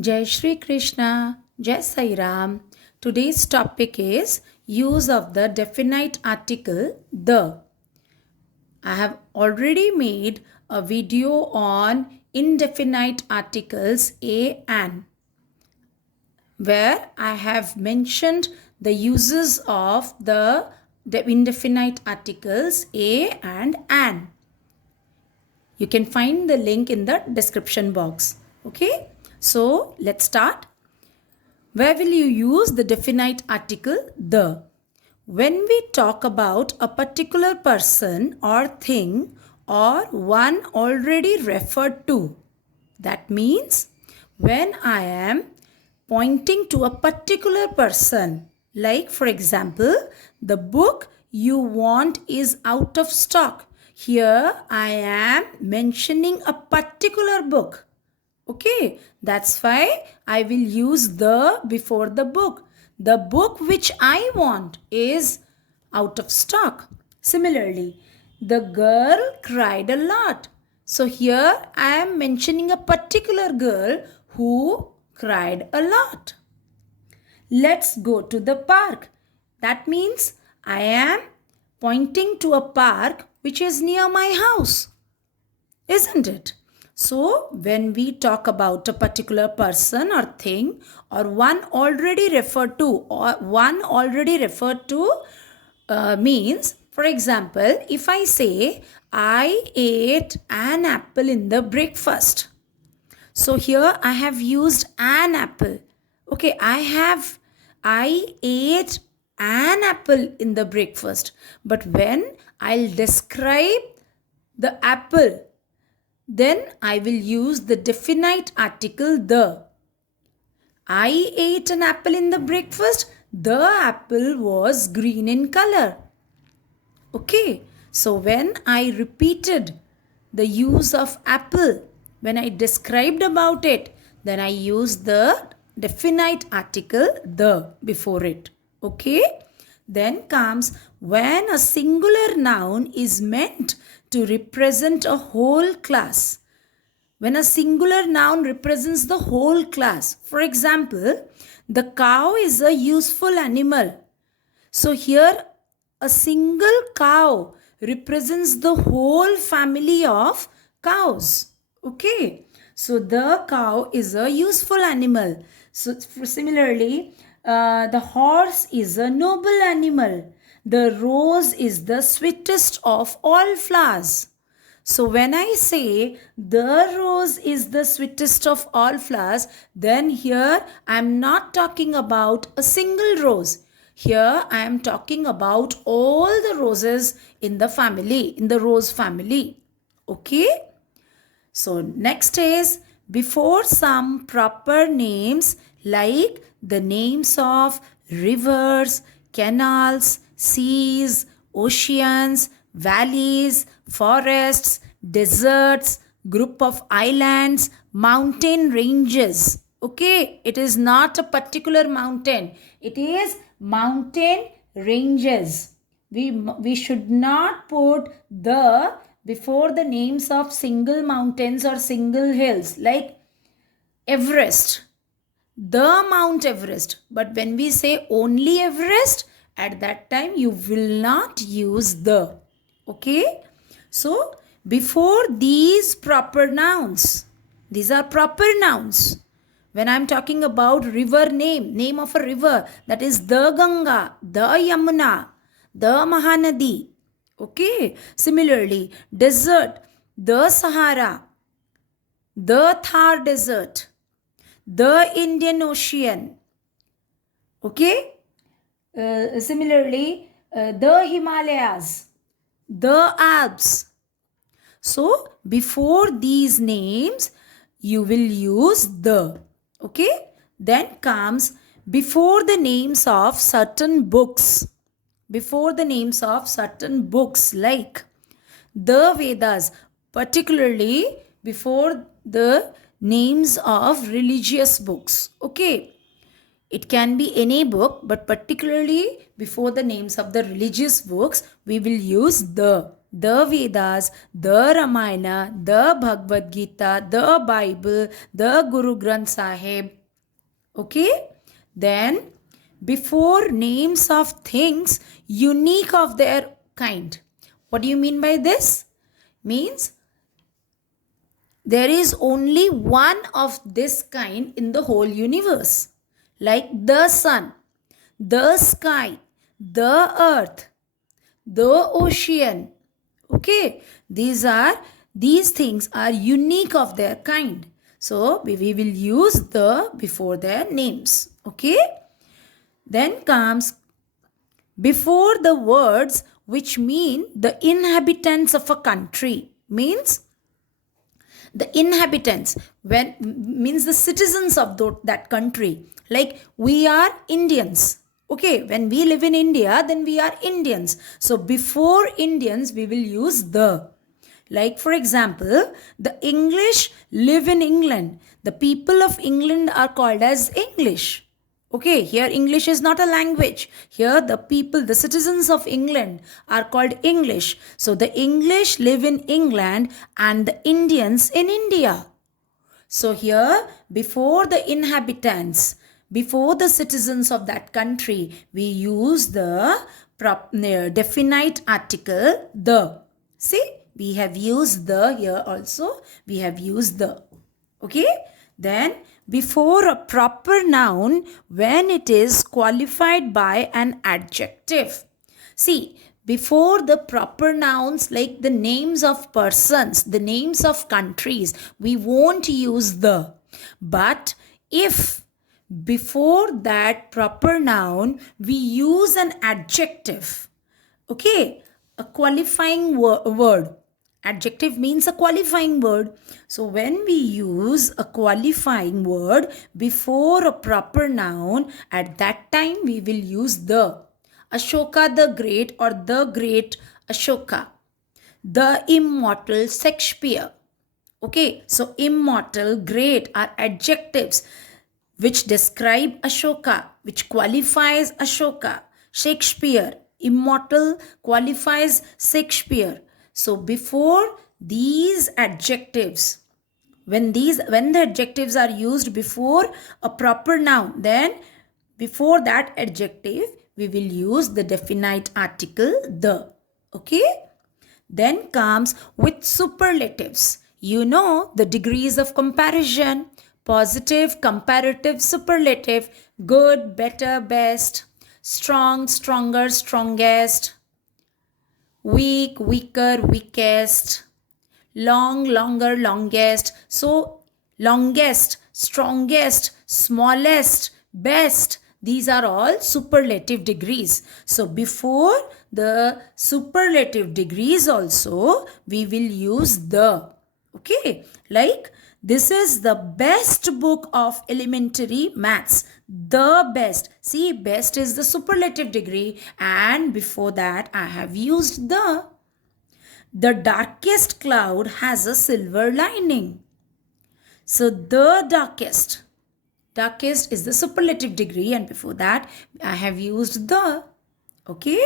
Jai Shri Krishna, Jai Sai Ram. Today's topic is use of the definite article the. I have already made a video on indefinite articles a and, where I have mentioned the uses of the indefinite articles a and an. You can find the link in the description box. Okay, so let's start. Where will you use the definite article the? When we talk about a particular person or thing or one already referred to, that means when I am pointing to a particular person, like for example, the book you want is out of stock. Here I am mentioning a particular book. Okay, that's why I will use the before the book. The book which I want is out of stock. Similarly, the girl cried a lot. So here I am mentioning a particular girl who cried a lot. Let's go to the park. That means I am pointing to a park which is near my house, isn't it? So, when we talk about a particular person or thing or one already referred to means, for example, if I say I ate an apple in the breakfast. So here I have used an apple. Okay, I ate an apple in the breakfast. But when I'll describe the apple, then I will use the definite article the. I ate an apple in the breakfast. The apple was green in color. Okay, so when I repeated the use of apple, when I described about it, then I used the definite article the before it. Okay, then comes when a singular noun is meant to represent a whole class. When a singular noun represents the whole class. For example, the cow is a useful animal. So here a single cow represents the whole family of cows. Okay. So the cow is a useful animal. So similarly, the horse is a noble animal. The rose is the sweetest of all flowers. So when I say the rose is the sweetest of all flowers, then here I am not talking about a single rose. Here I am talking about all the roses in the family, in the rose family. Okay? So next is before some proper names like the names of rivers, canals, seas, oceans, valleys, forests, deserts, group of islands, mountain ranges. Okay, it is not a particular mountain. It is mountain ranges. We should not put the before the names of single mountains or single hills like Everest, the Mount Everest. But when we say only Everest, at that time you will not use the. Okay? So, before these proper nouns, these are proper nouns. When I am talking about river name of a river, that is the Ganga, the Yamuna, the Mahanadi. Okay. Similarly, desert, the Sahara, the Thar Desert, the Indian Ocean. Okay. Similarly, the Himalayas, the Alps. So, before these names, you will use the. Okay. Then comes before the names of certain books. Before the names of certain books like the Vedas, particularly before the names of religious books. Okay. It can be any book, but particularly before the names of the religious books, we will use the. the Vedas, the Ramayana, the Bhagavad Gita, the Bible, the Guru Granth Sahib. Okay? Then, before names of things unique of their kind. What do you mean by this? Means there is only one of this kind in the whole universe. Like the sun, the sky, the earth, the ocean. Okay, these things are unique of their kind. So we will use the before their names. Okay. Then comes before the words which mean the inhabitants of a country. Means the inhabitants when means the citizens of that country. Like we are Indians. Okay, when we live in India, then we are Indians. So before Indians, we will use the. Like for example, the English live in England. The people of England are called as English. Okay, here English is not a language. Here the people, the citizens of England are called English. So the English live in England and the Indians in India. So here before the inhabitants, before the citizens of that country, we use the definite article the. See, we have used the here also. We have used the. Okay, then before a proper noun when it is qualified by an adjective. See, before the proper nouns like the names of persons, the names of countries, we won't use the. But if before that proper noun we use an adjective, okay, a qualifying word. Adjective means a qualifying word. So when we use a qualifying word before a proper noun, at that time we will use the. Ashoka the Great or the Great Ashoka. The immortal Shakespeare. Okay, so immortal, great are adjectives which describe Ashoka, which qualifies Ashoka. Shakespeare, immortal qualifies Shakespeare. So before these adjectives, when the adjectives are used before a proper noun, then before that adjective, we will use the definite article the. Okay? Then comes with superlatives. You know the degrees of comparison. Positive, comparative, superlative. Good, better, best. Strong, stronger, strongest. Weak, weaker, weakest. Long, longer, longest. So, longest, strongest, smallest, best. These are all superlative degrees. So, before the superlative degrees also, we will use the. Okay, like this is the best book of elementary maths. The best. See, best is the superlative degree, and before that I have used the. The darkest cloud has a silver lining. So the darkest. Darkest is the superlative degree, and before that I have used the. Okay.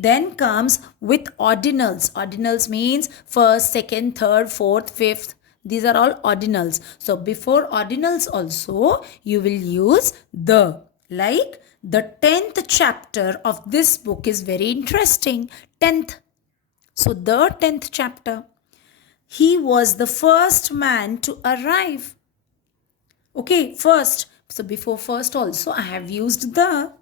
Then comes with ordinals. Ordinals means first, second, third, fourth, fifth. These are all ordinals. So before ordinals also you will use the. Like the 10th chapter of this book is very interesting. 10th. So the 10th chapter. He was the first man to arrive. Okay, first. So before first also I have used the.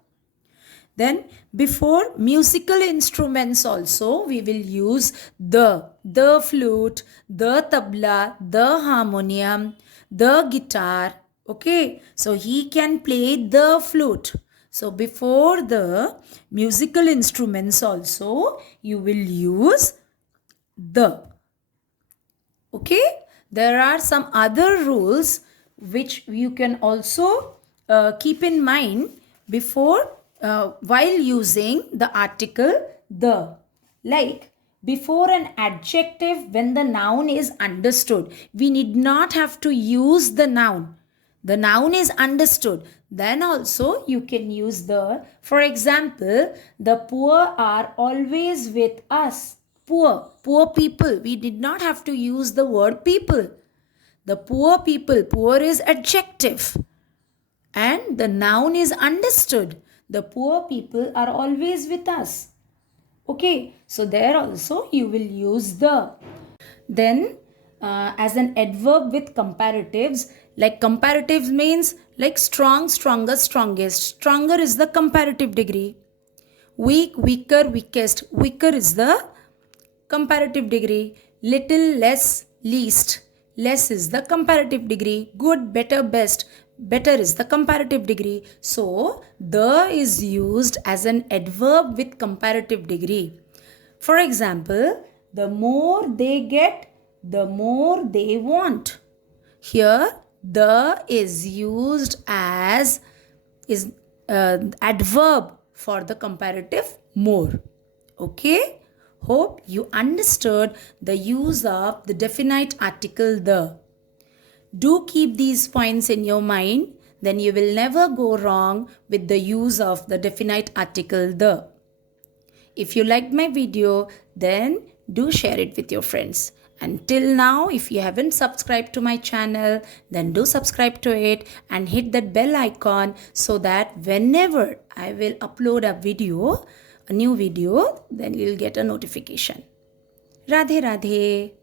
Then before musical instruments also we will use the. The flute, the tabla, the harmonium, the guitar. Okay, so he can play the flute. So before the musical instruments also you will use the. Okay, there are some other rules which you can also keep in mind before while using the article the. Like before an adjective when the noun is understood, we need not have to use the noun. The noun is understood. Then also you can use the. For example, the poor are always with us. Poor people. We did not have to use the word people. The poor people. Poor is adjective. And the noun is understood. The poor people are always with us. Okay, so there also you will use the. Then as an adverb with comparatives, like comparatives means like strong, stronger, strongest. Stronger is the comparative degree. Weak, weaker, weakest. Weaker is the comparative degree. Little, less, least. Less is the comparative degree. Good, better, best. Better is the comparative degree. So, the is used as an adverb with comparative degree. For example, the more they get, the more they want. Here, the is used as is adverb for the comparative more. Okay? Hope you understood the use of the definite article the. Do keep these points in your mind, then you will never go wrong with the use of the definite article the. If you liked my video, then do share it with your friends. Until now, if you haven't subscribed to my channel, then do subscribe to it and hit that bell icon so that whenever I will upload a new video, then you'll get a notification. Radhe Radhe.